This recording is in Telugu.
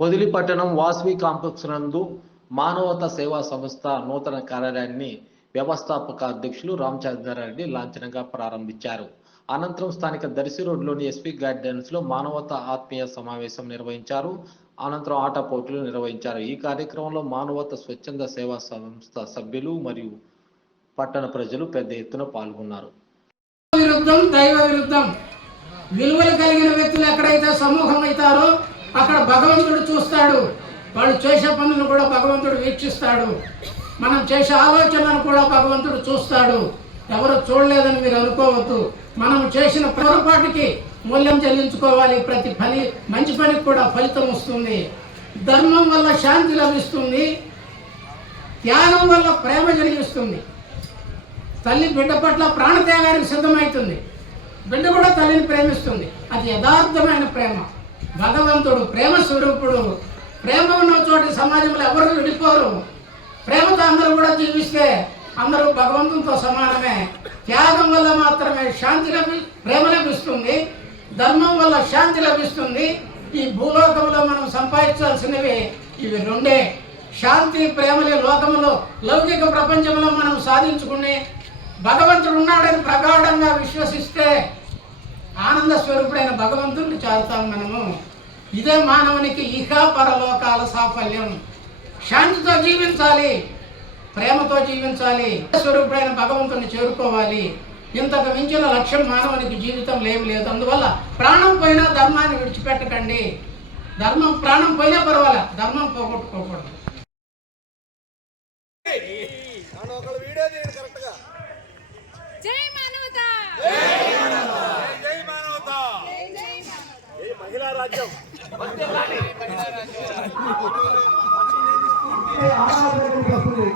పొదిలి పట్టణం వాస్వి కాంప్లెక్స్ నందు మానవత సేవా సంస్థ నూతన కార్యాలయాన్ని వ్యవస్థాపక అధ్యక్షులు రామచంద్రారెడ్డి లాంఛనంగా ప్రారంభించారు. అనంతరం స్థానిక దర్శి రోడ్లోని ఎస్పీ గార్డెన్స్లో మానవత ఆత్మీయ సమావేశం నిర్వహించారు. అనంతరం ఆట పోటీలు నిర్వహించారు. ఈ కార్యక్రమంలో మానవత స్వచ్ఛంద సేవా సంస్థ సభ్యులు మరియు పట్టణ ప్రజలు పెద్ద ఎత్తున పాల్గొన్నారు. విరుద్ధం దైవ విరుద్ధం. విలువలు కలిగిన వ్యక్తులు ఎక్కడైతే సమూహం అవుతారో అక్కడ భగవంతుడు చూస్తాడు. వాళ్ళు చేసే పనులు కూడా భగవంతుడు వీక్షిస్తాడు. మనం చేసే ఆలోచనను కూడా భగవంతుడు చూస్తాడు. ఎవరు చూడలేదని మీరు అనుకోవద్దు. మనం చేసిన పొరపాటుకి మూల్యం చెల్లించుకోవాలి. ప్రతి పని మంచి పనికి కూడా ఫలితం వస్తుంది. ధర్మం వల్ల శాంతి లభిస్తుంది. త్యాగం వల్ల ప్రేమ జరిగిస్తుంది తల్లి బిడ్డ పట్ల ప్రాణత్యాగానికి సిద్ధమవుతుంది బిడ్డ కూడా తల్లిని ప్రేమిస్తుంది. అది యథార్థమైన ప్రేమ. భగవంతుడు ప్రేమ స్వరూపుడు. ప్రేమ ఉన్న చోటి సమాజంలో ఎవరు విడిపోరు. ప్రేమతో అందరూ కూడా జీవిస్తే అందరూ భగవంతునితో సమానమే. త్యాగం వల్ల మాత్రమే శాంతి లభి ప్రేమ లభిస్తుంది. ధర్మం వల్ల శాంతి లభిస్తుంది. ఈ భూలోకంలో మనం సంపాదించాల్సినవి ఇవి రెండే. శాంతి ప్రేమలే లోకంలో లౌకిక ప్రపంచంలో మనం సాధించుకునే. భగవంతుడు ఉన్నాడని ప్రగాఢంగా విశ్వసిస్తే ఆనంద స్వరూపుడైన భగవంతుడిని చేరుతాం మనము. ఇదే మానవునికి ఇహ పరలోకాల సాఫల్యం. శాంతితో జీవించాలి ప్రేమతో జీవించాలి స్వరూపుడైన భగవంతుని చేరుకోవాలి. ఇంతకు మించిన లక్ష్యం మానవునికి జీవితం ఏమి లేదు. అందువల్ల ప్రాణం పోయినా ధర్మాన్ని విడిచిపెట్టకండి. ధర్మం ప్రాణం పోయినా పర్వాలే ధర్మం పోగొట్టుకోకూడదు. మహిళా రాజ్యం. ఆనాడు వస్తుంది